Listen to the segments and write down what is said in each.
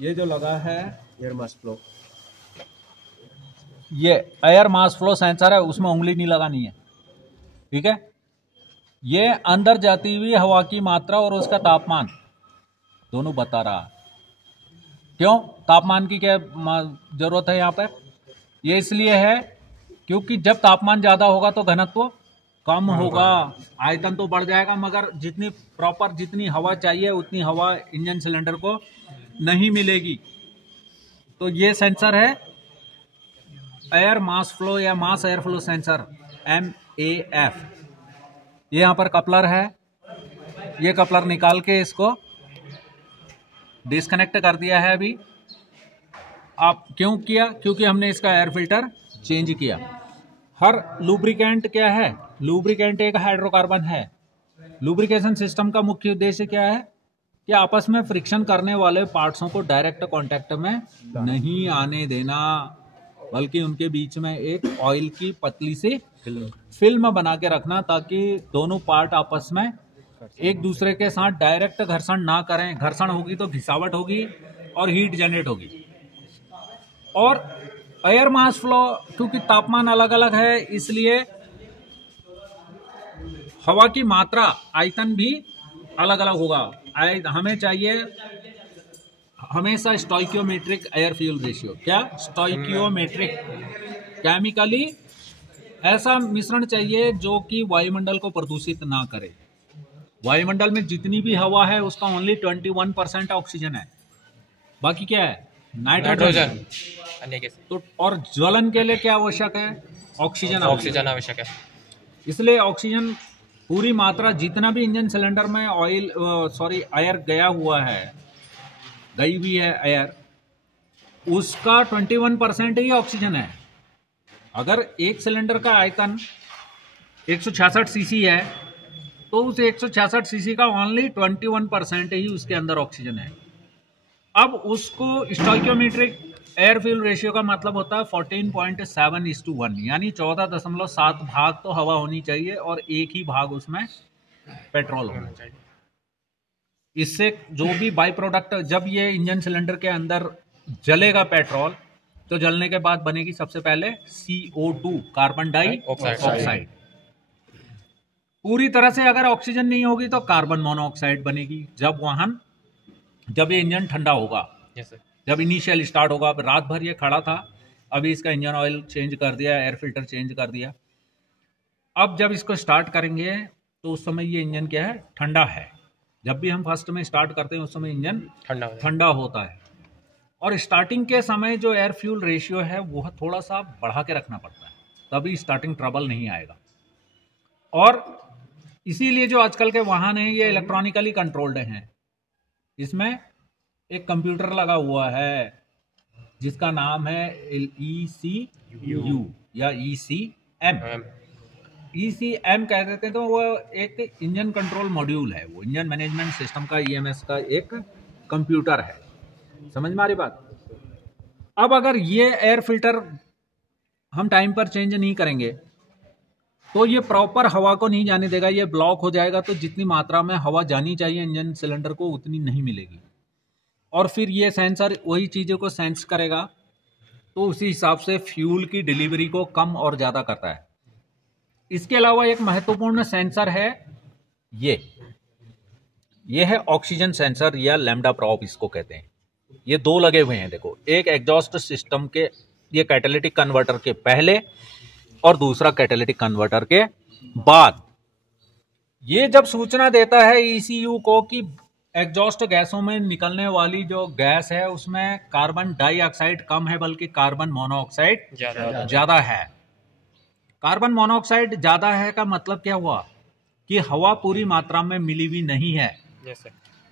ये जो लगा है एयर मास फ्लो, ये एयर मास फ्लो सेंसर है, उसमें उंगली नहीं लगानी है, ठीक है। ये अंदर जाती हुई हवा की मात्रा और उसका तापमान दोनों बता रहा है। क्यों तापमान की क्या जरूरत है यहाँ पर? ये इसलिए है क्योंकि जब तापमान ज्यादा होगा तो घनत्व कम होगा, आयतन तो बढ़ जाएगा, मगर जितनी हवा चाहिए उतनी हवा इंजन सिलेंडर को नहीं मिलेगी। तो ये सेंसर है एयर मास फ्लो या mass air flow sensor, MAF। ये यहाँ पर कपलर है, ये कपलर निकाल के इसको डिस्कनेक्ट कर दिया है अभी। आप क्यों किया? क्योंकि हमने इसका एयर फिल्टर चेंज किया। हर लुब्रिकेंट क्या है? लुब्रिकेंट एक हाइड्रोकार्बन है। लुब्रिकेशन सिस्टम का मुख्य उद्देश्य क्या है कि आपस में फ्रिक्शन करने वाले पार्ट्सों को डायरेक्ट कांटेक्ट में नहीं आने देना, बल्कि उनके बीच में एक ऑयल की पतली सी फिल्म बना के रखना, ताकि दोनों पार्ट आपस में एक दूसरे के साथ डायरेक्ट घर्षण ना करें। घर्षण होगी तो घिसावट होगी और हीट जनरेट होगी। और एयर मास फ्लो, क्योंकि तापमान अलग अलग है, इसलिए हवा की मात्रा, आयतन भी अलग अलग होगा। हमें चाहिए हमेशा स्टोइकियोमेट्रिक एयर फ्यूल रेशियो। क्या? स्टोइकियोमेट्रिक। केमिकली ऐसा मिश्रण चाहिए जो कि वायुमंडल को प्रदूषित ना करे। वायुमंडल में जितनी भी हवा है उसका ओनली 21% ऑक्सीजन है, बाकी क्या है? नाइट्रोजन। तो और ज्वलन के लिए क्या आवश्यक है? ऑक्सीजन आवश्यक है। इसलिए ऑक्सीजन पूरी मात्रा, जितना भी इंजन सिलेंडर में एयर गया हुआ है, गई हुई है एयर, उसका 21% ही ऑक्सीजन है। अगर एक सिलेंडर का आयतन 166 सीसी है तो उस 166 सीसी का ओनली 21% ही उसके अंदर ऑक्सीजन है। अब उसको स्टोइकियोमेट्रिक एयर फ्यूल रेशियो का मतलब होता है 14.7:1, यानी 14.7 भाग तो हवा होनी चाहिए और एक ही भाग उसमें पेट्रोल होना चाहिए। इससे जो भी बाई प्रोडक्ट, जब ये इंजन सिलेंडर के अंदर जलेगा पेट्रोल, तो जलने के बाद बनेगी सबसे पहले CO2, कार्बन डाइऑक्साइड। पूरी तरह से अगर ऑक्सीजन नहीं होगी तो कार्बन मोनोऑक्साइड बनेगी। जब ये इंजन ठंडा होगा, जब इनिशियल स्टार्ट होगा, रात भर ये खड़ा था, अभी इसका इंजन ऑयल चेंज कर दिया, एयर फिल्टर चेंज कर दिया। अब जब इसको स्टार्ट करेंगे तो उस समय ये इंजन क्या है? ठंडा है। जब भी हम फर्स्ट में स्टार्ट करते हैं उस समय इंजन ठंडा होता है। और स्टार्टिंग के समय जो एयर फ्यूल रेशियो है वो थोड़ा सा बढ़ा के रखना पड़ता है, तभी स्टार्टिंग ट्रबल नहीं आएगा। और इसीलिए जो आजकल के वाहन हैं ये इलेक्ट्रॉनिकली कंट्रोल्ड हैं। इसमें एक कंप्यूटर लगा हुआ है जिसका नाम है ECU या ECM। ECM कह देते हैं। तो वो एक इंजन कंट्रोल मॉड्यूल है, वो इंजन मैनेजमेंट सिस्टम का, EMS का एक कंप्यूटर है। समझ में आ रही बात? अब अगर ये एयर फिल्टर हम टाइम पर चेंज नहीं करेंगे तो ये प्रॉपर हवा को नहीं जाने देगा, ये ब्लॉक हो जाएगा। तो जितनी मात्रा में हवा जानी चाहिए इंजन सिलेंडर को उतनी नहीं मिलेगी, और फिर ये सेंसर वही चीज़ों को सेंस करेगा, तो उसी हिसाब से फ्यूल की डिलीवरी को कम और ज़्यादा करता है। इसके अलावा एक महत्वपूर्ण सेंसर है, ये है ऑक्सीजन सेंसर या लैम्डा प्रॉब इसको कहते हैं। ये दो लगे हुए हैं, देखो, एक एग्जॉस्ट सिस्टम के, ये कैटालिटिक कन्वर्टर के पहले और दूसरा कैटालिटिक कन्वर्टर के बाद। ये जब सूचना देता है ECU को कि एग्जॉस्ट गैसों में निकलने वाली जो गैस है उसमें कार्बन डाइऑक्साइड कम है, बल्कि कार्बन मोनोऑक्साइड ज्यादा है। कार्बन मोनोऑक्साइड ज्यादा है का मतलब क्या हुआ कि हवा पूरी मात्रा में मिली हुई नहीं है।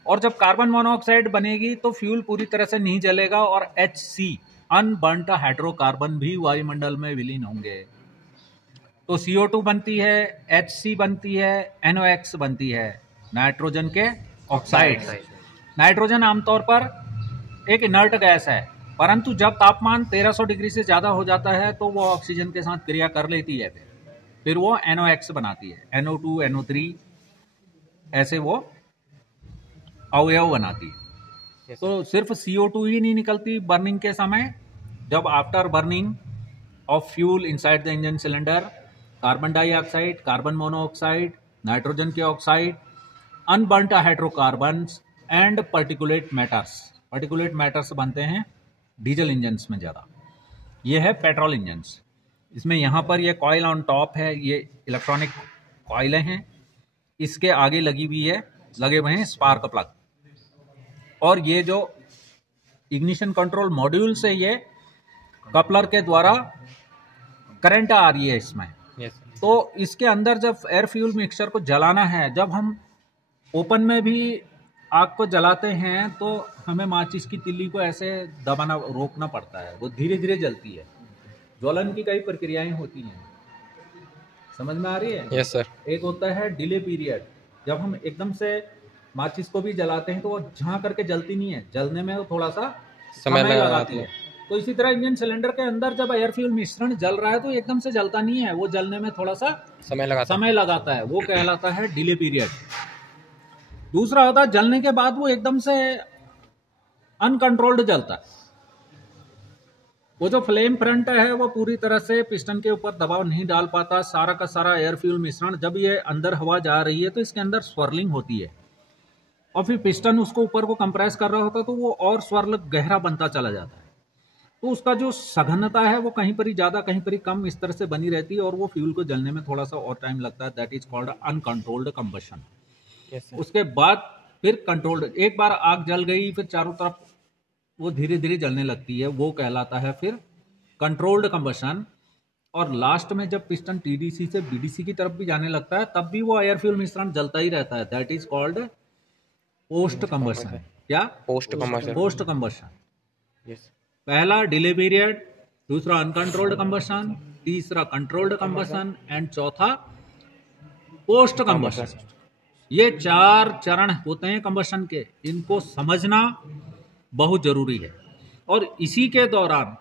और जब कार्बन मोनोऑक्साइड बनेगी तो फ्यूल पूरी तरह से नहीं जलेगा और HC, अनबर्न्ड हाइड्रोकार्बन भी वायुमंडल में विलीन होंगे। तो CO2 बनती है, HC बनती है, NOx बनती है, नाइट्रोजन के ऑक्साइड। नाइट्रोजन आमतौर पर एक इनर्ट गैस है, परंतु जब तापमान 1300 डिग्री से ज्यादा हो जाता है तो वो ऑक्सीजन के साथ क्रिया कर लेती है, फिर वो NOx बनाती है, NO2, NO3, ऐसे वो अवयव बनाती है। तो सिर्फ CO2 ही नहीं निकलती बर्निंग के समय, जब after burning of fuel inside the engine cylinder carbon dioxide, carbon monoxide, nitrogen के oxide, unburnt hydrocarbons and particulate matters बनते हैं डीजल इंजन्स में ज़्यादा। ये है पेट्रोल इंजन्स। इसमें यहाँ पर ये कॉइल ऑन टॉप है, ये इलेक्ट्रॉनिक कॉइलें हैं, इसके आगे लगे हुए हैं स्पार्क प्लग, और ये जो इग्निशन कंट्रोल मॉड्यूल से ये कपलर के द्वारा करंट आ रही है इसमें। तो इसके अंदर जब एयर फ्यूल मिक्सचर को जलाना है, जब हम ओपन में भी आग को जलाते हैं तो हमें माचिस की तिल्ली को ऐसे दबाना, रोकना पड़ता है, वो धीरे धीरे जलती है। ज्वलन की कई प्रक्रियाएं होती हैं, समझ में आ रही है? Yes sir. एक होता है डिले पीरियड, जब हम एकदम से माचिस को भी जलाते हैं तो वो झां करके जलती नहीं है, जलने में वो थोड़ा सा समय लगाती है। तो इसी तरह इंजन सिलेंडर के अंदर जब एयर फ्यूल मिश्रण जल रहा है तो एकदम से जलता नहीं है, वो जलने में थोड़ा सा समय लगाता है, वो कहलाता है डिले पीरियड। दूसरा होता है जलने के बाद वो एकदम से अनकंट्रोल्ड जलता है। वो जो फ्लेम फ्रंट है वो पूरी तरह से पिस्टन के ऊपर दबाव नहीं डाल पाता, सारा का सारा एयर फ्यूल मिश्रण, जब ये अंदर हवा जा रही है तो इसके अंदर स्वर्लिंग होती है, और फिर पिस्टन उसको ऊपर को कंप्रेस कर रहा होता है तो वो और स्वर्ल गहरा बनता चला जाता है। तो उसका जो सघनता है वो कहीं पर ही ज़्यादा कहीं पर ही कम इस तरह से बनी रहती है, और वो फ्यूल को जलने में थोड़ा सा और टाइम लगता है। That is called uncontrolled combustion. उसके बाद फिर कंट्रोल्ड, एक बार आग जल गई फिर चारों तरफ वो धीरे धीरे जलने लगती है, वो कहलाता है फिर कंट्रोल्ड कंबशन। और लास्ट में जब पिस्टन TDC से BDC की तरफ भी जाने लगता है तब भी वो एयर फ्यूल मिश्रण जलता ही रहता है। That is called post combustion. क्या? Post combustion. पहला डिले पीरियड, दूसरा अनकंट्रोल्ड कंबशन, तीसरा कंट्रोल्ड कंबशन एंड चौथा पोस्ट कंबशन। ये 4 चरण होते हैं कंबशन के, इनको समझना बहुत जरूरी है। और इसी के दौरान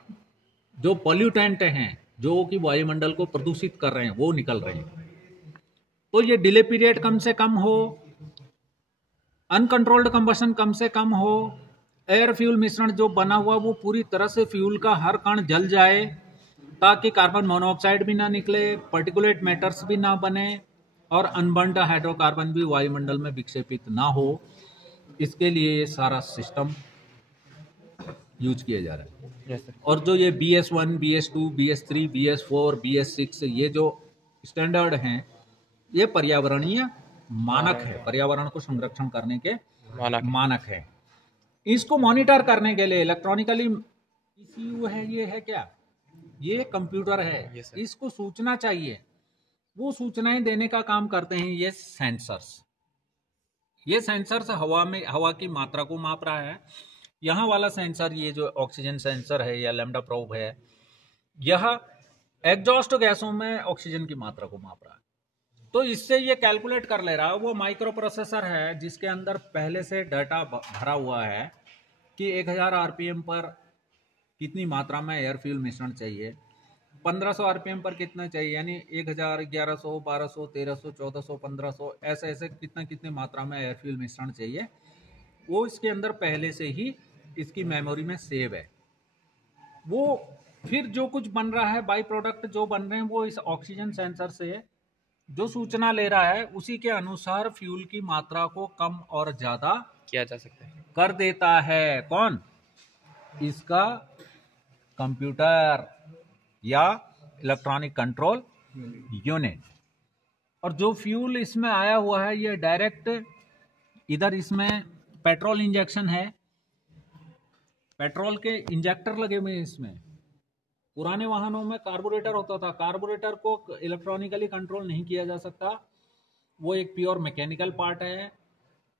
जो पॉल्यूटेंट हैं, जो कि वायुमंडल को प्रदूषित कर रहे हैं, वो निकल रहे हैं। तो ये डिले पीरियड कम से कम हो, अनकंट्रोल्ड कंबशन कम से कम हो, एयर फ्यूल मिश्रण जो बना हुआ वो पूरी तरह से फ्यूल का हर कण जल जाए, ताकि कार्बन मोनोऑक्साइड भी ना निकले, पर्टिकुलेट मैटर्स भी ना बने, और अनबर्न्ड हाइड्रोकार्बन भी वायुमंडल में विक्षेपित ना हो। इसके लिए ये सारा सिस्टम यूज किया जा रहा है। yes, और जो ये BS1, BS2, BS3, BS4, BS6 ये जो स्टैंडर्ड हैं, ये पर्यावरणीय मानक है, पर्यावरण को संरक्षण करने के मानक है। इसको मॉनिटर करने के लिए इलेक्ट्रॉनिकली ECU है, ये है क्या? ये कंप्यूटर है। yes, इसको सूचना चाहिए, वो सूचनाएं देने का काम करते हैं ये सेंसर्स। ये सेंसर्स हवा की मात्रा को माप रहा है। यहाँ वाला सेंसर, ये जो ऑक्सीजन सेंसर है या लैम्डा प्रोब है, यह एग्जॉस्ट गैसों में ऑक्सीजन की मात्रा को माप रहा है। तो इससे ये कैलकुलेट कर ले रहा है। वो माइक्रो प्रोसेसर है जिसके अंदर पहले से डाटा भरा हुआ है कि 1000 RPM पर कितनी मात्रा में एयर फ्यूल मिश्रण चाहिए, 1500 RPM पर कितना चाहिए, यानी 1000, 1100, 1200, 1300, 1400, 1500, ऐसे ऐसे कितने मात्रा में एयर फ्यूल मिश्रण चाहिए, वो इसके अंदर पहले से ही इसकी मेमोरी में सेव है। वो फिर जो कुछ बन रहा है, बाई प्रोडक्ट जो बन रहे हैं, वो इस ऑक्सीजन सेंसर से जो सूचना ले रहा है उसी के अनुसार फ्यूल की मात्रा को कम और ज्यादा किया जा सकता है, कर देता है। कौन? इसका कंप्यूटर या इलेक्ट्रॉनिक कंट्रोल यूनिट। और जो फ्यूल इसमें आया हुआ है ये डायरेक्ट, इधर इसमें पेट्रोल इंजेक्शन है, पेट्रोल के इंजेक्टर लगे हुए हैं इसमें। पुराने वाहनों में कार्बोरेटर होता था, कार्बोरेटर को इलेक्ट्रॉनिकली कंट्रोल नहीं किया जा सकता, वो एक प्योर मैकेनिकल पार्ट है।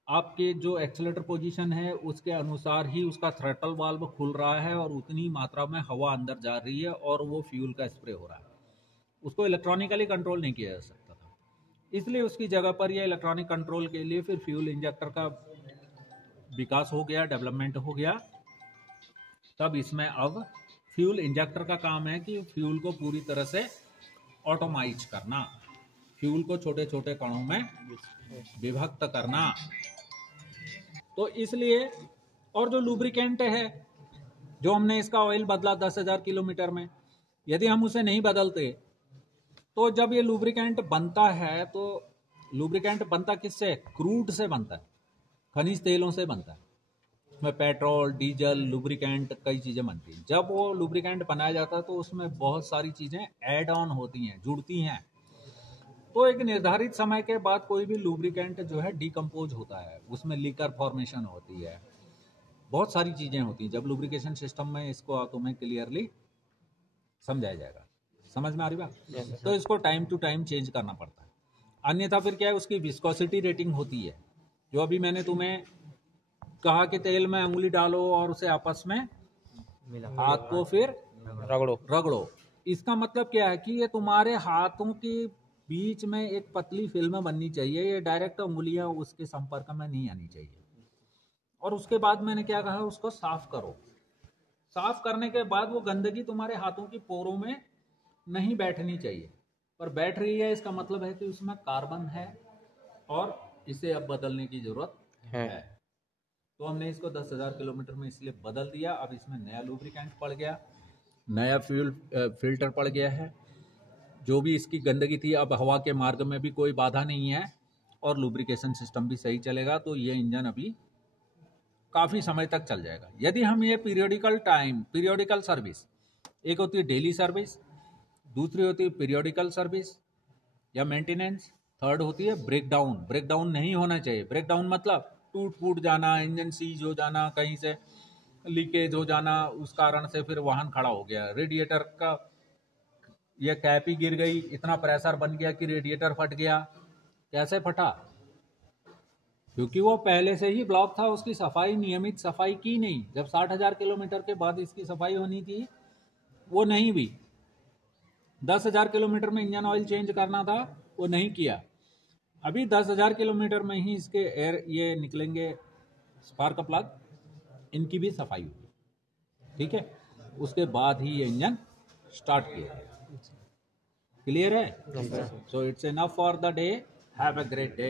आपके जो एक्सीलरेटर पोजीशन है उसके अनुसार ही उसका थ्रॉटल वाल्व खुल रहा है और उतनी मात्रा में हवा अंदर जा रही है और वो फ्यूल का स्प्रे हो रहा है। उसको इलेक्ट्रॉनिकली कंट्रोल नहीं किया जा सकता था, इसलिए उसकी जगह पर यह इलेक्ट्रॉनिक कंट्रोल के लिए फिर फ्यूल इंजेक्टर का विकास हो गया, डेवलपमेंट हो गया। तब इसमें अब फ्यूल इंजेक्टर का काम है कि फ्यूल को पूरी तरह से ऑटोमाइज करना, फ्यूल को छोटे छोटे कणों में विभक्त करना। तो इसलिए, और जो लुब्रिकेंट है, जो हमने इसका ऑयल बदला 10,000 किलोमीटर में, यदि हम उसे नहीं बदलते तो जब ये लुब्रिकेंट बनता है, तो लुब्रिकेंट बनता किससे? क्रूड से बनता है, खनिज तेलों से बनता है। उसमें पेट्रोल, डीजल, लुब्रिकेंट, कई चीज़ें बनती हैं। जब वो लुब्रिकेंट बनाया जाता है तो उसमें बहुत सारी चीज़ें ऐड ऑन होती हैं, जुड़ती हैं। तो एक निर्धारित समय के बाद कोई भी लुब्रिकेंट जो है डिकम्पोज होता है, उसमें लीकर फॉर्मेशन होती है, बहुत सारी चीज़ें होती हैं। जब लुब्रिकेशन सिस्टम में इसको तुम्हें क्लियरली समझाया जाएगा। समझ में आ रही बात? तो इसको टाइम टू टाइम चेंज करना पड़ता है, अन्यथा फिर क्या है, उसकी विस्कोसिटी रेटिंग होती है। जो अभी मैंने तुम्हें कहा कि तेल में अंगुली डालो और उसे आपस में हाथ को फिर रगड़ो। इसका मतलब क्या है कि ये तुम्हारे हाथों के बीच में एक पतली फिल्म बननी चाहिए, ये डायरेक्ट उंगलियां उसके संपर्क में नहीं आनी चाहिए। और उसके बाद मैंने क्या कहा, उसको साफ करो। साफ करने के बाद वो गंदगी तुम्हारे हाथों की पोरों में नहीं बैठनी चाहिए, पर बैठ रही है, इसका मतलब है कि उसमें कार्बन है और इसे अब बदलने की जरूरत है। तो हमने इसको 10,000 किलोमीटर में इसलिए बदल दिया। अब इसमें नया लुब्रिकेंट पड़ गया, नया फ्यूल फिल्टर पड़ गया है। जो भी इसकी गंदगी थी, अब हवा के मार्ग में भी कोई बाधा नहीं है और लुब्रिकेशन सिस्टम भी सही चलेगा। तो ये इंजन अभी काफ़ी समय तक चल जाएगा। यदि हम ये पीरियोडिकल सर्विस, एक होती है डेली सर्विस, दूसरी होती है पीरियोडिकल सर्विस या मेंटेनेंस, थर्ड होती है ब्रेकडाउन। ब्रेकडाउन नहीं होना चाहिए। ब्रेकडाउन मतलब टूट फूट जाना, इंजन सीज हो जाना, कहीं से लीकेज हो जाना, उस कारण से फिर वाहन खड़ा हो गया, रेडिएटर का ये कैप ही गिर गई, इतना प्रेशर बन गया कि रेडिएटर फट गया। कैसे फटा? क्योंकि वो पहले से ही ब्लॉक था, उसकी सफाई, नियमित सफाई की नहीं। जब 60,000 किलोमीटर के बाद इसकी सफाई होनी थी, वो नहीं हुई। 10,000 किलोमीटर में इंजन ऑयल चेंज करना था, वो नहीं किया। अभी 10,000 किलोमीटर में ही इसके एयर ये निकलेंगे स्पार्क प्लग, इनकी भी सफाई होगी, ठीक है। उसके बाद ही ये इंजन स्टार्ट किया जाएगा। क्लियर है? So it's enough for the day. Have a great day.